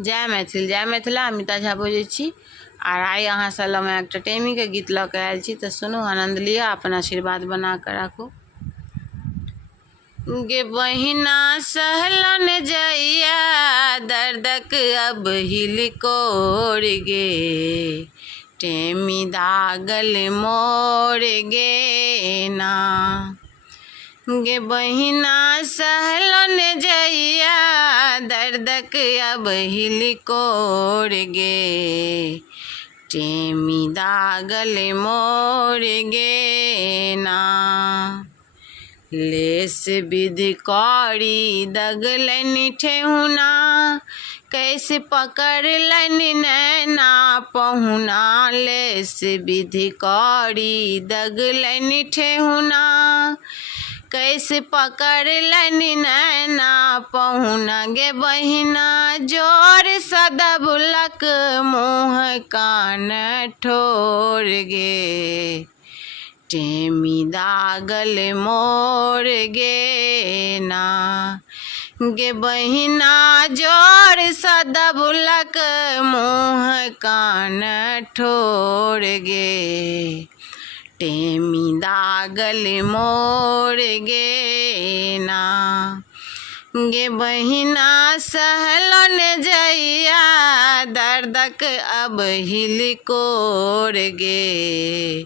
जय मैथिल जय मिथिला। अमिता झा बजै छी और आई अहाँ सब लग एक टेमी के गीत लऽ के आयल छी, तो सुनू, आनंद लिया, अपन आशीर्वाद बना कर राखू। गे बहिना सहलन जइया दर्दक अब हिल कोर गे, टेमी दागल मोर गे ना। गे बहिना सहलन जइया दर्दक अब हिल कोर गे, टेमी दागल मोर गे ना। लेस विधि कौड़ी दगलन ठेहुना, कैसे पकड़लन नैना पहुना। लेस विधि कौड़ी दगलन ठेहुना, कैसे पकड़लन नैना पहुना। गे बहिना जोर सदबुलक मुँह कान ठोर गे, टेमी दागल मोर गे ना। गे बहिना जोर सदबुलक मुँह कान ठोर गे, टेमी दागल मोर गे ना। गे बहिना सहलन जइया दर्दक अब हिल कोर गे,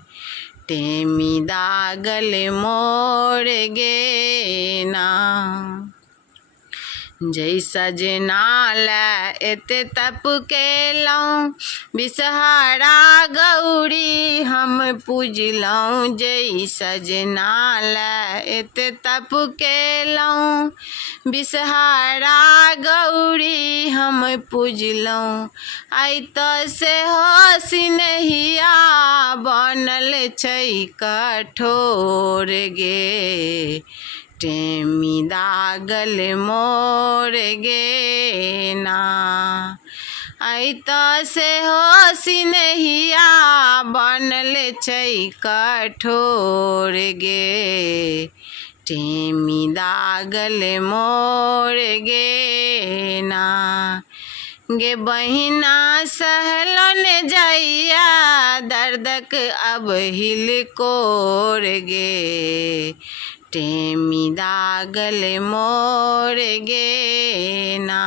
टेमी दागल मोर गे ना। जैसा जनाला एते तप केलौं, बिसहारा गौरी हम पूजलौं। जैसा जनाला एते तप केलौं, बिसहारा गौरी हम पूजलौं। आई तो से हो सिनहिया बनल छै कठोर गे, टेमी दागल मोर गे ना। आई तो से हो सिनहिया बनल छै कठोर गे, टेमी दागल मोर गे ना। गे बहिना सहलन जइया दर्दक अब हिल कोर गे, टेमी दागल मोर गे ना।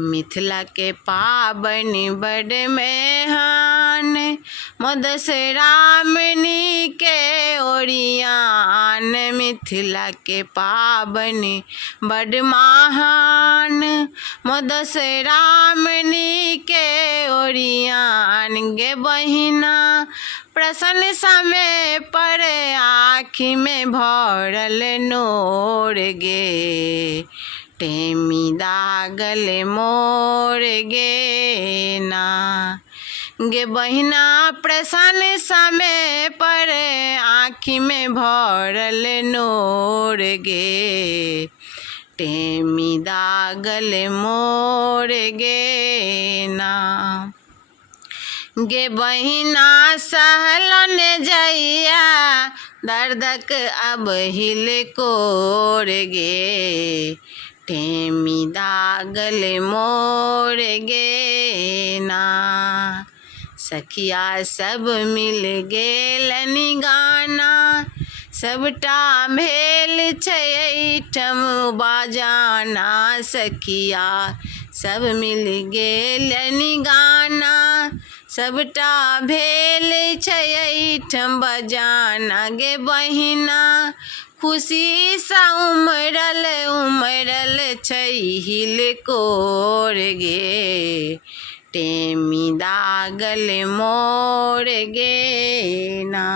मिथिला के पाबनि बड़ मेहान, मधुश्रावणी के ओरियान। मिथिला के पाबनि बड़ महान, मधुश्रावणी के ओरियान। गे बहिना प्रसन्न समय पर आँखि में भरल नोर गे, टेमी दागल मोर गे ना। गे बहिना प्रसन्न समय पर आँखि में भरल नोर गे, टेमी दागल मोर गे ना। गे बहिना सहलन जइया दर्दक अब हिल कोर गे, टेमी दागल मोर गे ना। सखिया सब मिल गेलन गाना, सबटा भेल छै एहिठम बाजाना। सखिया सब मिल गेलन गाना, सबटा भेल छै एहिठम बजाना। गे बहिना खुशी सा उमरल उमरल छै हिल कोर गे, टेमी दागल मोर गे ना।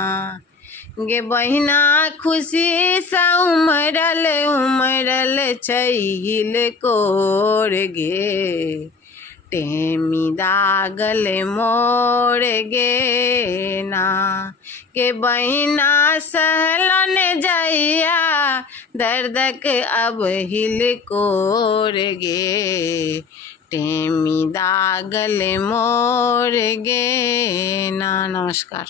गे बहिना खुशी सा उमरल उमरल छै हिल कोर गे, टेमी दागल मोर गे ना। गे बहिना सहलन जइया दर्दक अब हिल कोर गे, टेमी दागल मोर गे ना। नमस्कार।